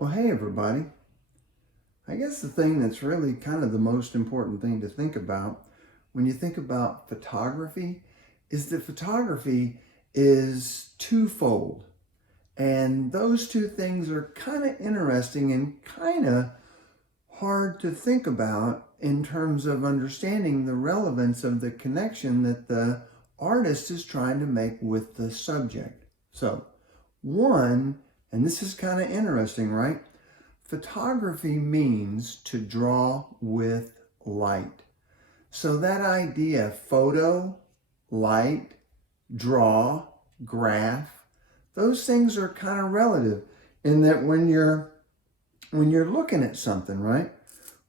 Well, hey everybody. I guess the thing that's really kind of the most important thing to think about when you think about photography is that photography is twofold. And those two things are kind of interesting and kind of hard to think about in terms of understanding the relevance of the connection that the artist is trying to make with the subject. So, one, and this is kind of interesting, right? Photography means to draw with light. So that idea, photo, light, draw, graph, those things are kind of relative in that when you're looking at something, right?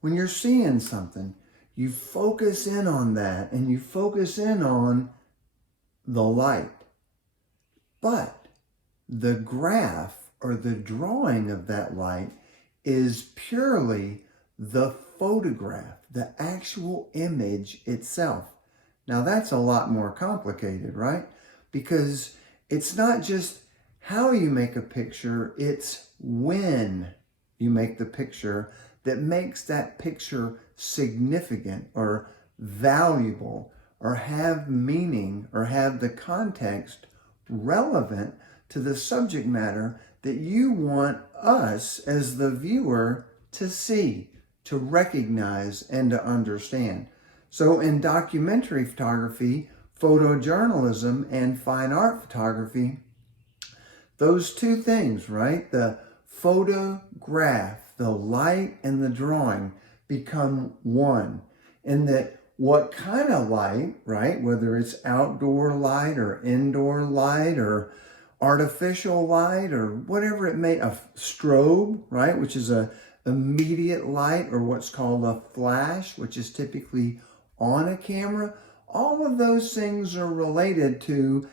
When you're seeing something, you focus in on that and you focus in on the light. But the graph or the drawing of that light is purely the photograph, the actual image itself. Now that's a lot more complicated, right? Because it's not just how you make a picture, it's when you make the picture that makes that picture significant or valuable or have meaning or have the context relevant to the subject matter that you want us as the viewer to see, to recognize, and to understand. So in documentary photography, photojournalism, and fine art photography, those two things, right? The photograph, the light and the drawing become one. And that what kind of light, right? Whether it's outdoor light or indoor light or artificial light or whatever it may, a strobe, right? Which is a immediate light, or what's called a flash, which is typically on a camera. All of those things are related to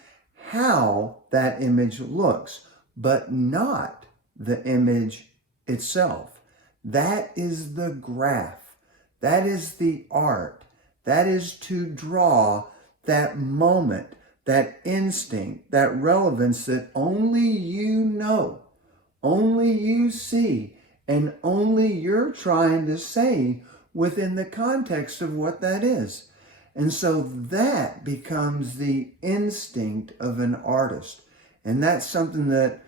how that image looks, but not the image itself. That is the graph. That is the art. That is to draw that moment, that instinct, that relevance that only you know, only you see, and only you're trying to say within the context of what that is. And so that becomes the instinct of an artist. And that's something that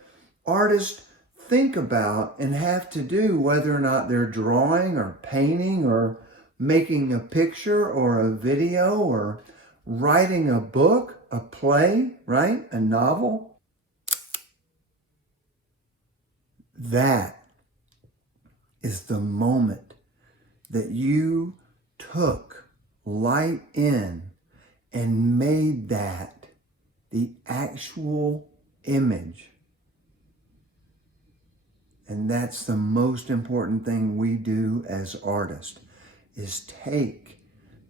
artists think about and have to do, whether or not they're drawing or painting or making a picture or a video or writing a book, a play, right? A novel. That is the moment that you took light in and made that the actual image. And that's the most important thing we do as artists, is take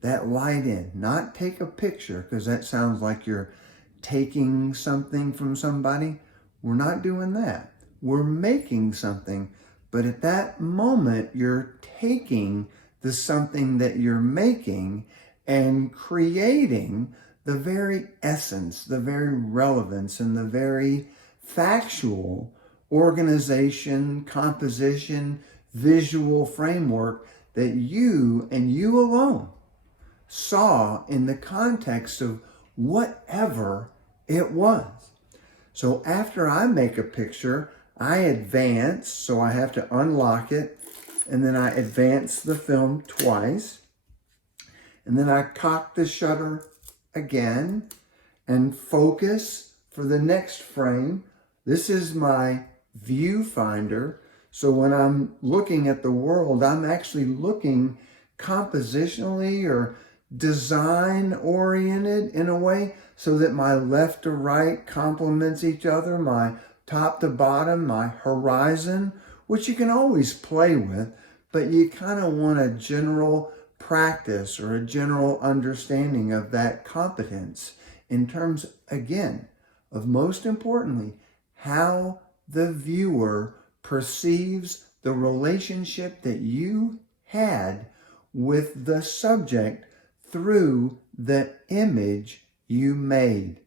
that light in, not take a picture, because that sounds like you're taking something from somebody. We're not doing that. We're making something, but at that moment, you're taking the something that you're making and creating the very essence, the very relevance, and the very factual organization, composition, visual framework that you and you alone saw in the context of whatever it was. So after I make a picture, I advance, so I have to unlock it, and then I advance the film twice, and then I cock the shutter again and focus for the next frame. This is my viewfinder. So when I'm looking at the world, I'm actually looking compositionally or design oriented in a way so that my left to right complements each other, my top to bottom, my horizon, which you can always play with, but you kind of want a general practice or a general understanding of that competence in terms, again, of most importantly, how the viewer perceives the relationship that you had with the subject through the image you made.